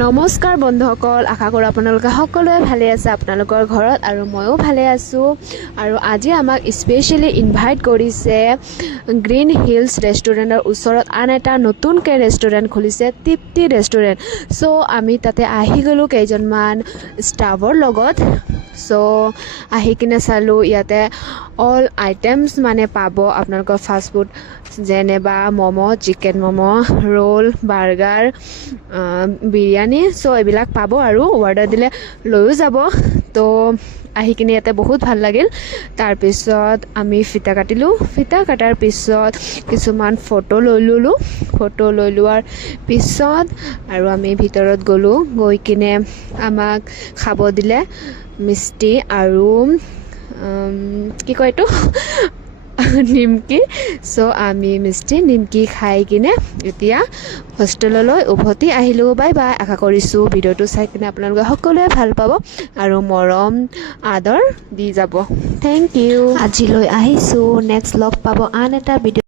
নমস্কাৰ বন্ধুসকল, আশা কৰোঁ আপোনালোকে সকলোৱে ভালে আছে আপোনালোকৰ ঘৰত আৰু ময়ো ভালে আছোঁ। আৰু আজি আমাক স্পেচিয়েলি ইনভাইট কৰিছে গ্ৰীণ হিলছ ৰেষ্টুৰেণ্টৰ ওচৰত আন এটা নতুনকৈ ৰেষ্টুৰেণ্ট খুলিছে, তৃপ্তি ৰেষ্টুৰেণ্ট। চ' আমি তাতে আহি গ'লোঁ কেইজনমান ষ্টাফৰ লগত। চ' আহি কিনে চালোঁ ইয়াতে অল আইটেমছ মানে পাব আপোনালোকৰ ফাষ্টফুড, যেনেবা momo', chicken momo', roll, burger, biryani. So' এইবিলাক পাব আৰু অৰ্ডাৰ দিলে লৈও যাব। তো আহি কিনে ইয়াতে বহুত ভাল লাগিল। তাৰপিছত আমি ফিতা কাটিলোঁ। ফিতা কটাৰ পিছত কিছুমান ফটো লৈ ল'লোঁ। ফটো লৈ লোৱাৰ পিছত আৰু আমি ভিতৰত গ'লোঁ। গৈ কিনে আমাক খাব দিলে মিষ্টি আৰু কি কয় এইটো নিমকি। চ' আমি মিষ্টি নিমকি খাই কিনে এতিয়া হোষ্টেললৈ উভতি আহিলোঁ। Bye bye. আশা কৰিছোঁ ভিডিঅ'টো চাই কিনে আপোনালোকে সকলোৱে ভাল পাব আৰু মৰম আদৰ দি যাব। Thank you. আজিলৈ আহিছোঁ। নেক্সট লগ পাব আন এটা ভিডিঅ'।